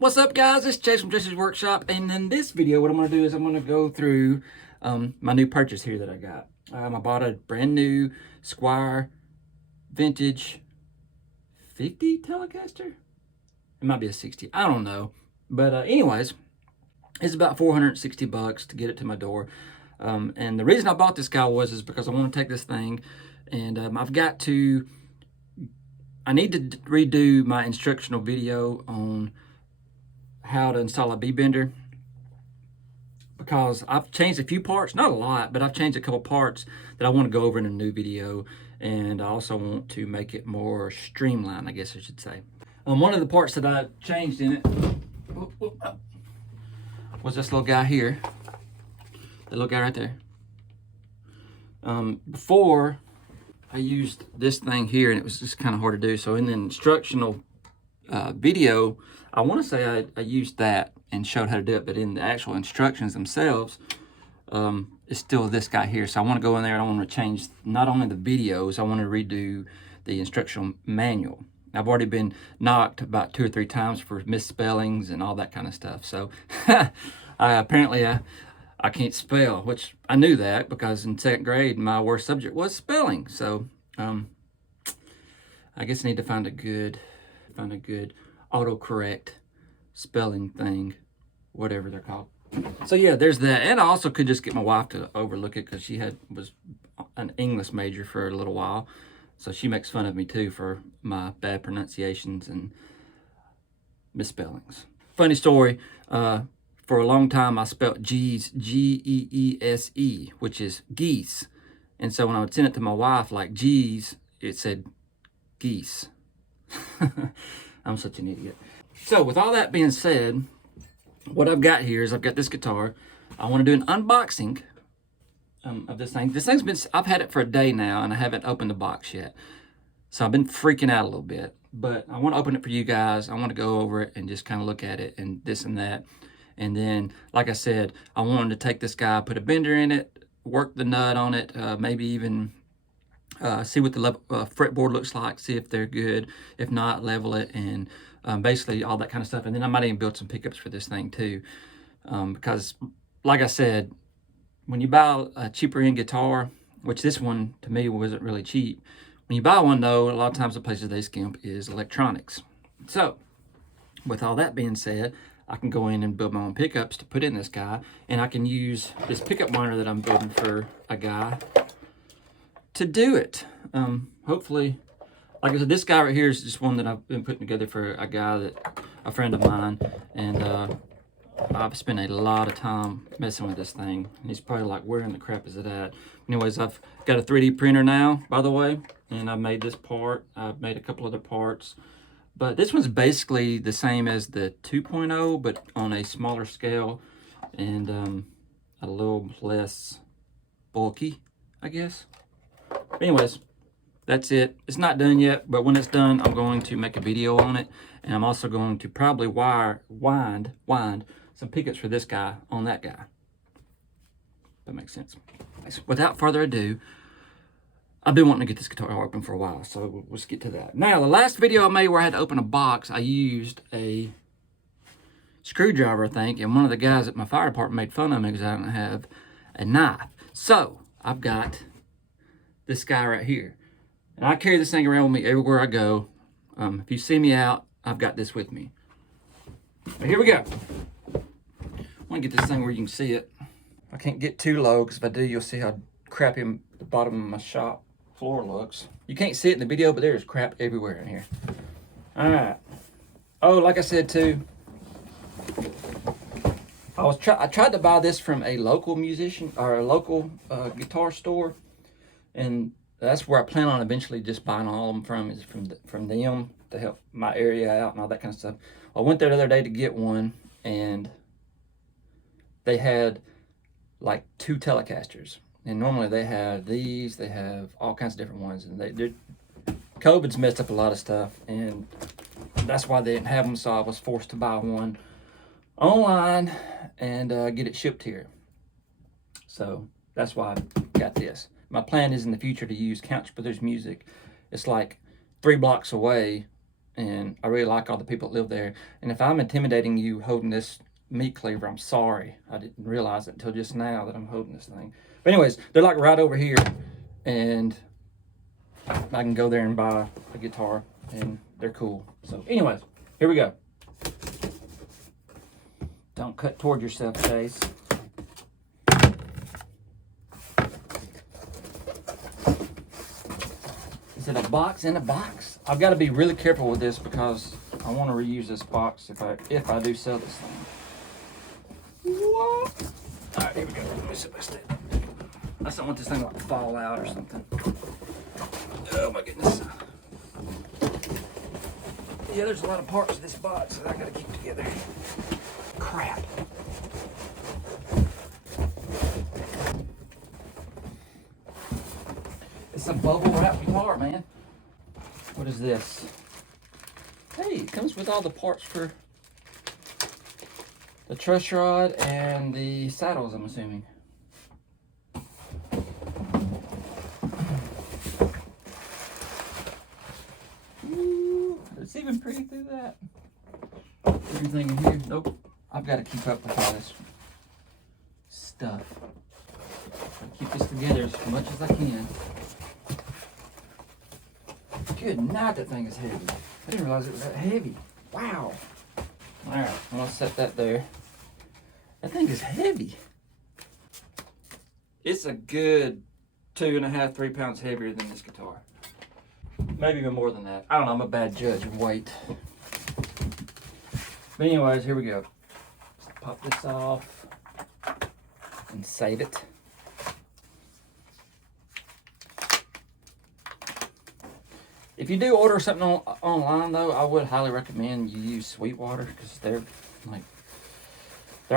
What's up, guys? It's Chase from Chase's Workshop, and in this video what I'm going to do is I'm going to go through my new purchase here that I got. I bought a brand new Squire vintage 50 Telecaster. It might be a 60, I don't know, but anyways, it's about 460 bucks to get it to my door. And the reason I bought this guy is because I want to take this thing and I need to redo my instructional video on how to install a B-bender, because I've changed a few parts, not a lot, but I've changed a couple parts that I want to go over in a new video, and I also want to make it more streamlined, I guess I should say. One of the parts that I changed in it was this little guy here, the little guy right there. Before I used this thing here and it was just kind of hard to do, so in the instructional video, I want to say I used that and showed how to do it, but in the actual instructions themselves, it's still this guy here. So I want to go in there and I want to change not only the videos, I want to redo the instructional manual. I've already been knocked about 2 or 3 times for misspellings and all that kind of stuff. So apparently I can't spell, which I knew that because in 2nd grade my worst subject was spelling. So I guess I need to find a good autocorrect spelling thing, whatever they're called. So yeah, there's that. And I also could just get my wife to overlook it because she was an English major for a little while. So she makes fun of me too for my bad pronunciations and misspellings. Funny story, for a long time I spelled geese, G-E-E-S-E, which is geese. And so when I would send it to my wife like geese, it said geese. I'm such an idiot. So with all that being said, what I've got here is I've got this guitar. I want to do an unboxing of this thing. This thing's been, I've had it for a day now and I haven't opened the box yet. So I've been freaking out a little bit, but I want to open it for you guys. I want to go over it and just kind of look at it and this and that. And then, like I said, I wanted to take this guy, put a bender in it, work the nut on it, maybe even see what the fretboard looks like, see if they're good. If not, level it, and basically all that kind of stuff. And then I might even build some pickups for this thing too, because like I said, when you buy a cheaper end guitar, which this one to me wasn't really cheap, when you buy one though, a lot of times the places they skimp is electronics. So with all that being said, I can go in and build my own pickups to put in this guy, and I can use this pickup monitor that I'm building for a guy to do it. Hopefully, like I said, this guy right here is just one that I've been putting together for a friend of mine, and I've spent a lot of time messing with this thing. And he's probably like, where in the crap is it at? Anyways, I've got a 3D printer now, by the way, and I made this part. I've made a couple other parts, but this one's basically the same as the 2.0, but on a smaller scale and a little less bulky, I guess. Anyways, that's it. It's not done yet, but when it's done, I'm going to make a video on it, and I'm also going to probably wind some pickups for this guy on that guy. That makes sense. Without further ado, I've been wanting to get this guitar open for a while, so let's get to that. Now, the last video I made where I had to open a box, I used a screwdriver, I think, and one of the guys at my fire department made fun of me because I don't have a knife. So, I've got this guy right here. And I carry this thing around with me everywhere I go. If you see me out, I've got this with me. But here we go. I want to get this thing where you can see it. I can't get too low, because if I do, you'll see how crappy the bottom of my shop floor looks. You can't see it in the video, but there's crap everywhere in here. Alright. Oh, like I said too, I tried to buy this from a local musician, or a local guitar store, and that's where I plan on eventually just buying all of them from, is from them to help my area out and all that kind of stuff. I went there the other day to get one, and they had like 2 Telecasters. And normally they have these, they have all kinds of different ones. And COVID's messed up a lot of stuff, and that's why they didn't have them, so I was forced to buy one online and get it shipped here. So that's why I got this. My plan is in the future to use Couch Brothers Music. It's like 3 blocks away, and I really like all the people that live there. And if I'm intimidating you holding this meat cleaver, I'm sorry. I didn't realize it until just now that I'm holding this thing. But anyways, they're like right over here, and I can go there and buy a guitar, and they're cool. So anyways, here we go. Don't cut toward yourself, Chase. Is it a box in a box? I've got to be really careful with this because I want to reuse this box if I do sell this thing. What? All right, here we go. Let me set my step. I just don't want this thing to fall out or something. Oh my goodness. Yeah, there's a lot of parts of this box that I gotta keep together. Crap. It's a bubble wrap guitar, man. What is this? Hey, it comes with all the parts for the truss rod and the saddles, I'm assuming. It's even pretty through that. Everything in here. Nope. I've got to keep up with all this stuff. I'll keep this together as much as I can. Good night, that thing is heavy. I didn't realize it was that heavy. Wow. Alright, I'm going to set that there. That thing is heavy. It's a good 2.5, 3 pounds heavier than this guitar. Maybe even more than that. I don't know, I'm a bad judge of weight. But anyways, here we go. Let's pop this off and save it. If you do order something online though, I would highly recommend you use Sweetwater because they're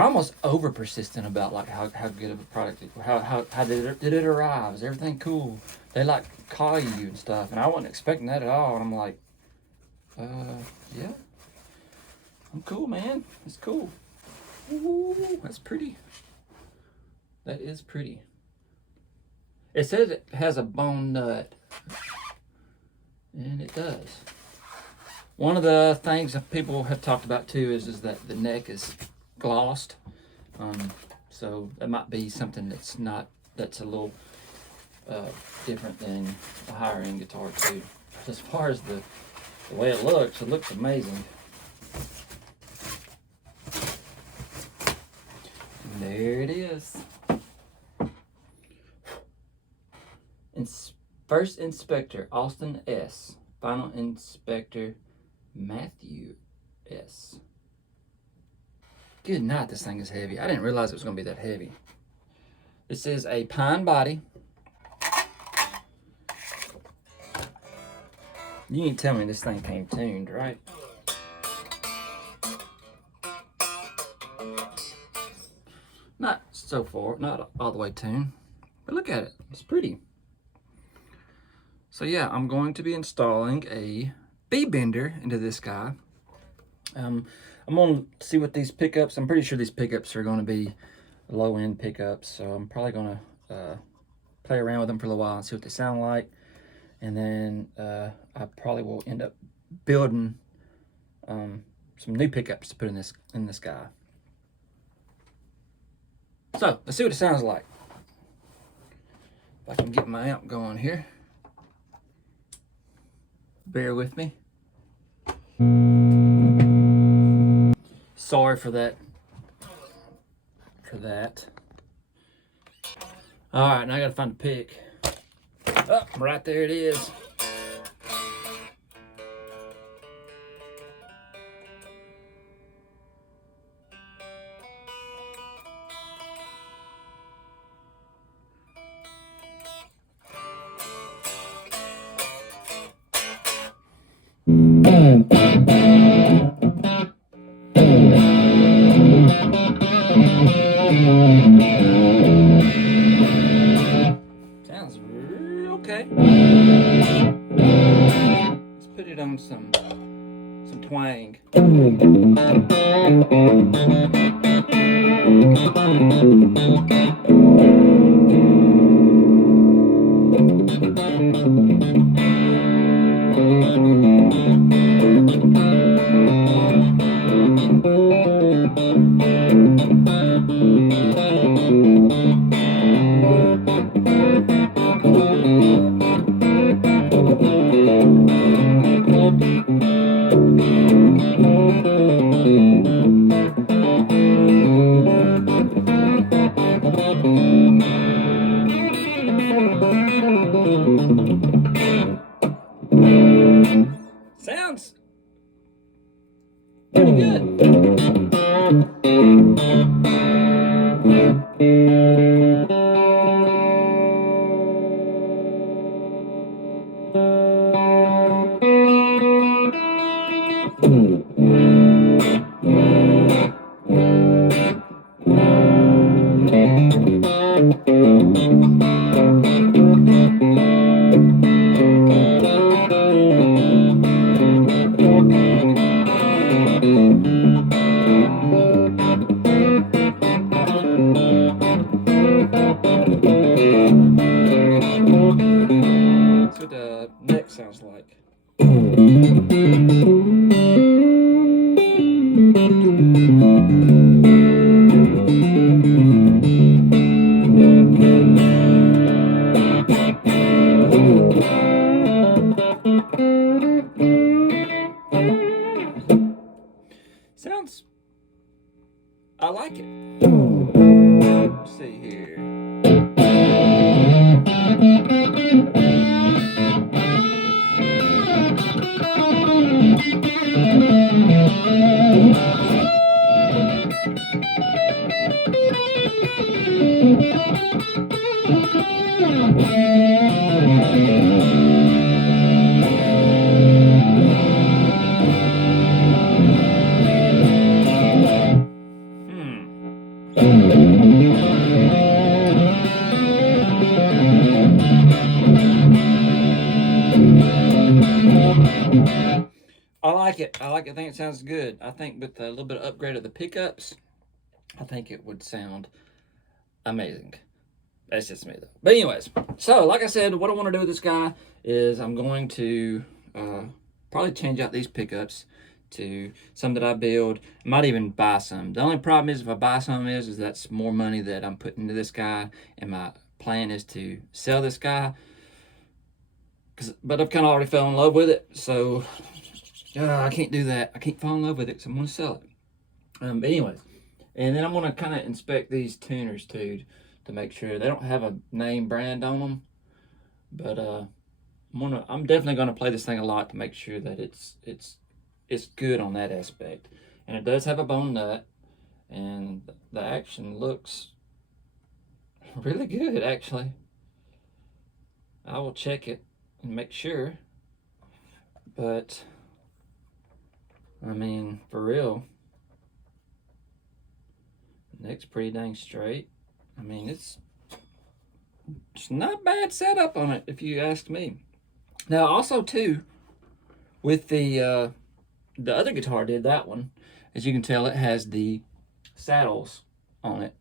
almost over persistent about like how good of a product how did it arrive? Is everything cool? They like call you and stuff, and I wasn't expecting that at all. And I'm like, yeah, I'm cool, man. It's cool. Ooh, that's pretty. That is pretty. It says it has a bone nut, and it does. One of the things that people have talked about too is that the neck is glossed, so that might be something that's a little different than a higher end guitar too. As far as the way it looks amazing. And there it is. First inspector Austin S. Final inspector Matthew S. Good night, this thing is heavy. I didn't realize it was going to be that heavy. This is a pine body. You need to tell me this thing came tuned, right? Not so far, not all the way tuned. But look at it, it's pretty. So yeah, I'm going to be installing a B-bender into this guy. I'm going to see what these pickups, I'm pretty sure these pickups are going to be low-end pickups, so I'm probably going to play around with them for a little while and see what they sound like. And then I probably will end up building some new pickups to put in this guy. So let's see what it sounds like. If I can get my amp going here. Bear with me. Sorry for that. All right, now I gotta find a pick. Oh, right there it is. Sounds okay. Let's put it on some twang. Sounds pretty good. That's what the neck sounds like. Sounds, I like it. Let's see here. I like it. I like it. I think it sounds good. I think with a little bit of upgrade of the pickups, I think it would sound amazing. That's just me though. But anyways, so like I said, what I want to do with this guy is I'm going to probably change out these pickups to some that I build. I might even buy some. The only problem is if I buy some is that's more money that I'm putting into this guy, and my plan is to sell this guy. But I've kind of already fell in love with it, so I can't do that. I can't fall in love with it, so I'm going to sell it. But anyways, and then I'm going to kind of inspect these tuners too to make sure they don't have a name brand on them. But I'm definitely going to play this thing a lot to make sure that it's good on that aspect. And it does have a bone nut, and the action looks really good actually. I will check it and make sure, but I mean, for real, the neck's pretty dang straight. I mean, it's not a bad setup on it if you ask me. Now also too, with the other guitar I did, that one, as you can tell, it has the saddles on it,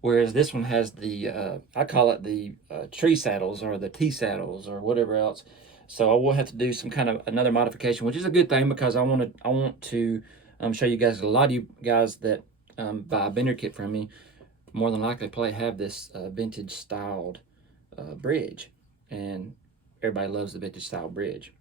whereas this one has the I call it the tree saddles or the T saddles or whatever else. So I will have to do some kind of another modification, which is a good thing because I want to show you guys. A lot of you guys that buy a Bender kit from me more than likely probably have this vintage styled bridge, and everybody loves the vintage style bridge.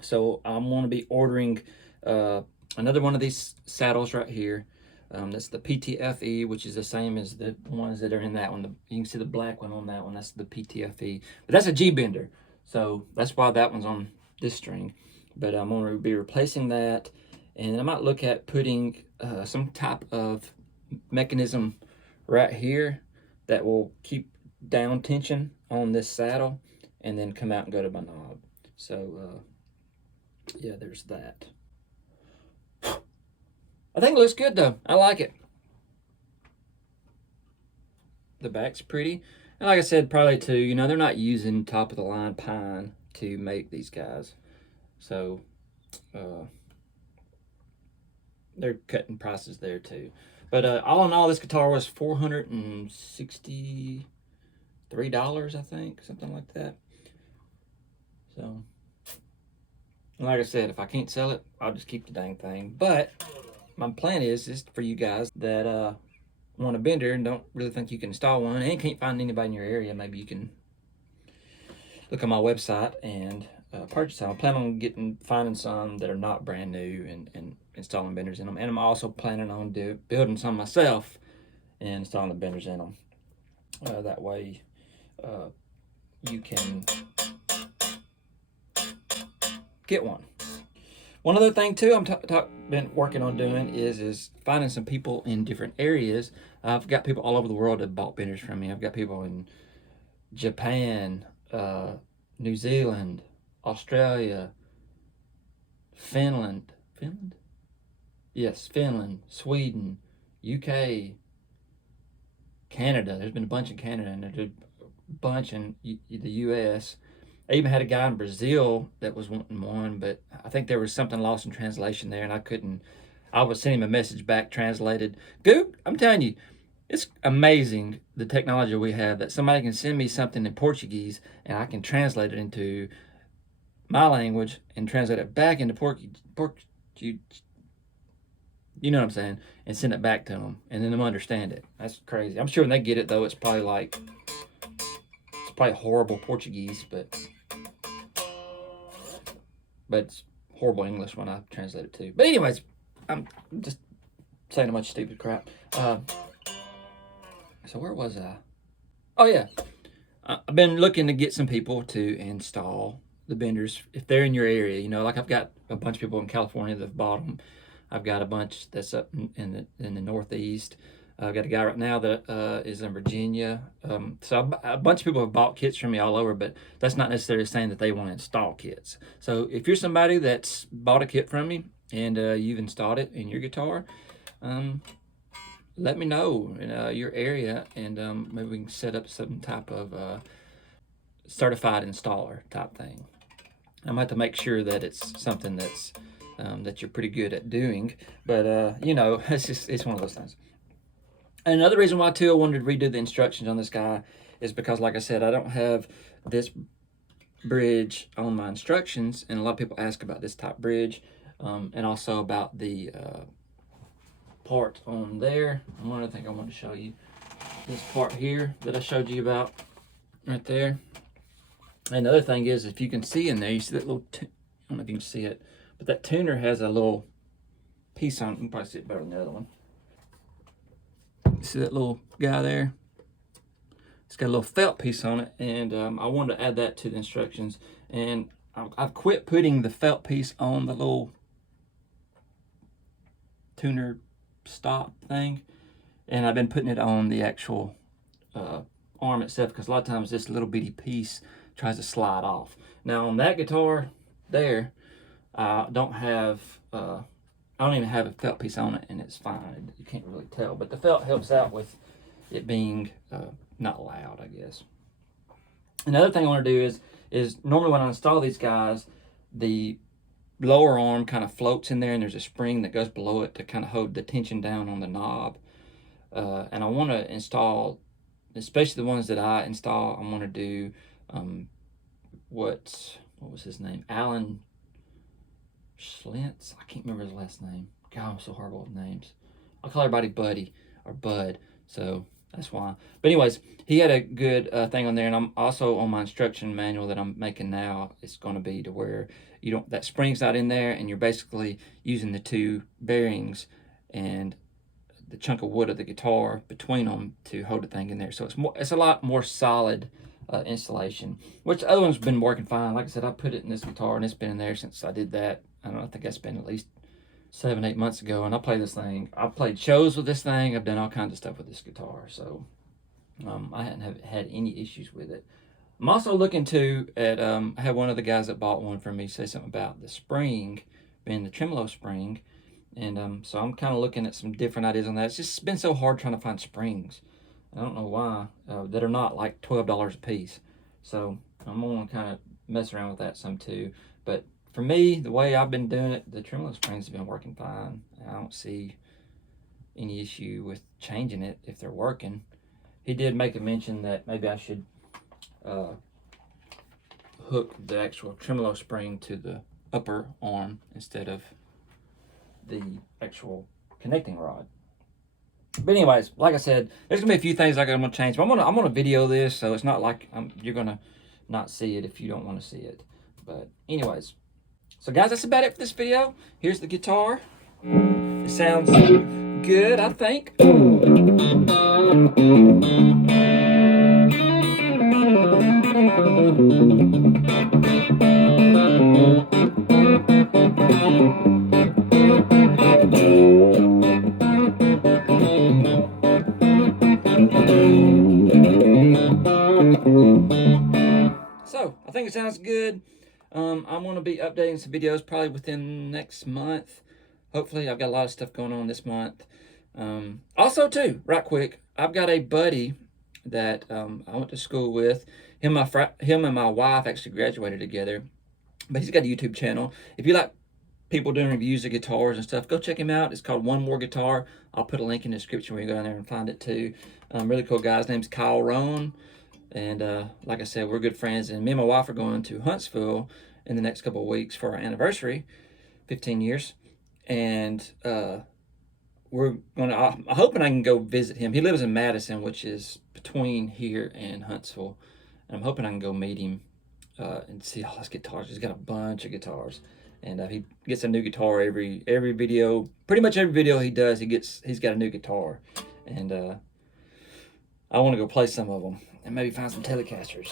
So I'm going to be ordering another one of these saddles right here. That's the PTFE, which is the same as the ones that are in that one. You can see the black one on that one. That's the PTFE. But that's a G bender. So that's why that one's on this string. But I'm going to be replacing that. And I might look at putting some type of mechanism right here that will keep down tension on this saddle and then come out and go to my knob. So, yeah, there's that. I think it looks good though. I like it. The back's pretty. And like I said, probably too, you know, they're not using top of the line pine to make these guys. So they're cutting prices there too. But all in all, this guitar was $463, I think, something like that. So, like I said, if I can't sell it, I'll just keep the dang thing. But my plan is for you guys that want a bender and don't really think you can install one and can't find anybody in your area, maybe you can look on my website and purchase some. I plan on finding some that are not brand new and installing benders in them. And I'm also planning on building some myself and installing the benders in them. That way you can get one. One other thing too I've been working on doing is finding some people in different areas. I've got people all over the world that bought benders from me. I've got people in Japan, New Zealand, Australia, Finland, Sweden, UK, Canada. There's been a bunch in Canada, and there's a bunch in the US. I even had a guy in Brazil that was wanting one, but I think there was something lost in translation there, and I was sending him a message back translated. Goop, I'm telling you, it's amazing the technology we have that somebody can send me something in Portuguese and I can translate it into my language and translate it back into you know what I'm saying, and send it back to them, and then them understand it. That's crazy. I'm sure when they get it though, it's probably horrible Portuguese, but it's horrible English when I translate it too. But anyways, I'm just saying a bunch of stupid crap. So where was I? Oh yeah, I've been looking to get some people to install the benders if they're in your area. You know, like I've got a bunch of people in California that've bought them. I've got a bunch that's up in the Northeast. I've got a guy right now that is in Virginia. So a bunch of people have bought kits from me all over, but that's not necessarily saying that they want to install kits. So if you're somebody that's bought a kit from me and you've installed it in your guitar, let me know in your area, and maybe we can set up some type of certified installer type thing. I'm going to have to make sure that it's something that's that you're pretty good at doing, but you know, it's one of those things. And another reason why too I wanted to redo the instructions on this guy is because, like I said, I don't have this bridge on my instructions, and a lot of people ask about this type bridge, and also about the part on there. One other thing I want to show you, this part here that I showed you about right there. And the other thing is, if you can see in there, you see that little, I don't know if you can see it, but that tuner has a little piece on it. You can probably see it better than the other one. See that little guy there? It's got a little felt piece on it, and I wanted to add that to the instructions. And I've quit putting the felt piece on the little tuner stop thing, and I've been putting it on the actual arm itself, because a lot of times this little bitty piece tries to slide off. Now on that guitar there, I don't even have a felt piece on it, and it's fine. You can't really tell, but the felt helps out with it being not loud, I guess. Another thing I want to do is normally when I install these guys, the lower arm kind of floats in there, and there's a spring that goes below it to kind of hold the tension down on the knob. And I want to install, especially the ones that I install, I want to do what was his name? Alan Schlintz? I can't remember his last name. God, I'm so horrible with names. I'll call everybody Buddy or Bud, so that's why. But anyways, he had a good thing on there, and I'm also on my instruction manual that I'm making now. It's going to be to where that spring's not in there, and you're basically using the two bearings and the chunk of wood of the guitar between them to hold the thing in there. So it's a lot more solid installation, which the other one's been working fine. Like I said, I put it in this guitar, and it's been in there since I did that. I don't know, I think that's been at least 7-8 months ago, and I play this thing. I've played shows with this thing. I've done all kinds of stuff with this guitar, so I hadn't had any issues with it. I'm also looking at I had one of the guys that bought one from me say something about the spring being the tremolo spring, and so I'm kind of looking at some different ideas on that. It's just been so hard trying to find springs. I don't know why, that are not like $12 a piece. So I'm going to kind of mess around with that some too. But for me, the way I've been doing it, the tremolo springs have been working fine. I don't see any issue with changing it if they're working. He did make a mention that maybe I should hook the actual tremolo spring to the upper arm instead of the actual connecting rod. But anyways, like I said, there's gonna be a few things I'm gonna change. But I'm gonna video this, so it's not like you're gonna not see it if you don't want to see it. But anyways, so guys, that's about it for this video. Here's the guitar. It sounds good, I think. So, I think it sounds good. I'm going to be updating some videos probably within next month. Hopefully, I've got a lot of stuff going on this month. Also, too, right quick, I've got a buddy that I went to school with. Him and my wife actually graduated together. But he's got a YouTube channel. If you like people doing reviews of guitars and stuff, go check him out. It's called One More Guitar. I'll put a link in the description where you go down there and find it too. Really cool guy. His name's Kyle Roan. And like I said, we're good friends. And me and my wife are going to Huntsville in the next couple of weeks for our anniversary, 15 years. And we're going to, I'm hoping I can go visit him. He lives in Madison, which is between here and Huntsville. And I'm hoping I can go meet him and see all his guitars. He's got a bunch of guitars. And he gets a new guitar every video. Pretty much every video he does, he's got a new guitar. And I want to go play some of them and maybe find some Telecasters.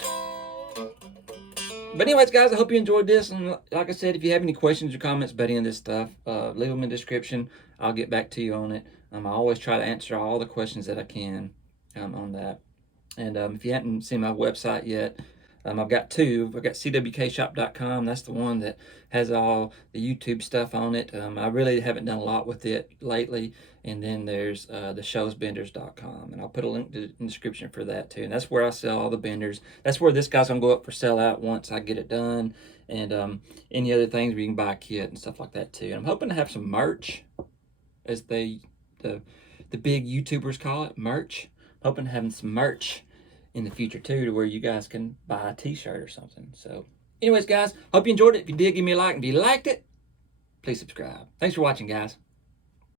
But anyways, guys, I hope you enjoyed this. And like I said, if you have any questions or comments about any of this stuff, leave them in the description. I'll get back to you on it. I always try to answer all the questions that I can on that. And if you haven't seen my website yet, I've got two. I've got cwkshop.com. That's the one that has all the YouTube stuff on it. I really haven't done a lot with it lately. And then there's the showsbenders.com. And I'll put a link in the description for that too. And that's where I sell all the benders. That's where this guy's going to go up for sell out once I get it done. And any other things where you can buy a kit and stuff like that too. And I'm hoping to have some merch, as the big YouTubers call it, merch. I'm hoping to have some merch in the future too, to where you guys can buy a t-shirt or something. So anyways, guys, hope you enjoyed it. If you did, give me a like. If you liked it, please subscribe. Thanks for watching, guys.